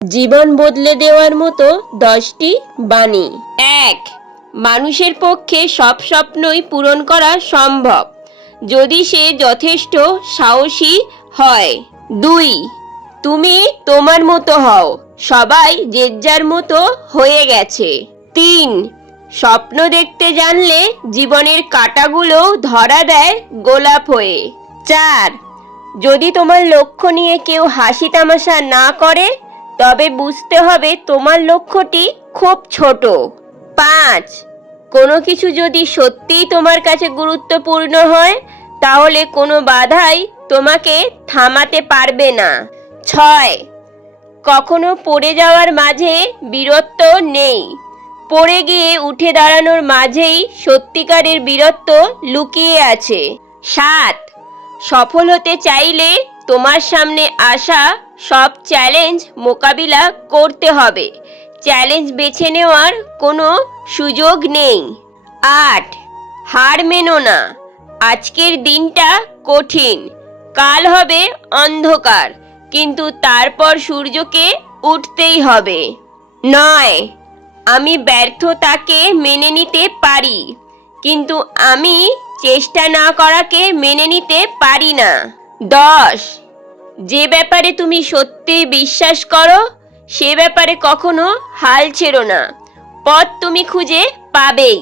জীবন বদলে দেওয়ার মতো 10টি বাণী। 1. মানুষের পক্ষে সব স্বপ্নই পূরণ করা সম্ভব যদি সে যথেষ্ট সাহসী হয়। 2. তুমি তোমার মতো হও, সবাই যে যার মতো হয়ে গেছে। 3. স্বপ্ন দেখতে জানলে জীবনের কাঁটাগুলো ধরা দেয় গোলাপ হয়ে। 4. যদি তোমার লক্ষ্য নিয়ে কেউ হাসি তামাশা না করে তবে বুঝতে হবে তোমার লক্ষ্যটি খুব ছোট। 5. কোনো কিছু যদি সত্যিই তোমার কাছে গুরুত্বপূর্ণ হয় তাহলে কোনো বাধাই তোমাকে থামাতে পারবে না। 6. কখনো পড়ে যাওয়ার মাঝে বীরত্ব নেই, পড়ে গিয়ে উঠে দাঁড়ানোর মাঝেই সত্যিকারের বীরত্ব লুকিয়ে আছে। 7. সফল হতে চাইলে তোমার সামনে আসা সব চ্যালেঞ্জ মোকাবিলা করতে হবে, চ্যালেঞ্জ বেছে নেওয়ার কোনো সুযোগ নেই। 8. হার মেনো না, আজকের দিনটা কঠিন, কাল হবে অন্ধকার, কিন্তু তারপর সূর্যকে উঠতেই হবে। 9. আমি ব্যর্থতাকে মেনে নিতে পারি, কিন্তু আমি চেষ্টা না করাকে মেনে নিতে পারি না। 10. যে ব্যাপারে তুমি সত্যি বিশ্বাস করো সে ব্যাপারে কখনো হাল ছেড়ো না, পথ তুমি খুঁজে পাবেই।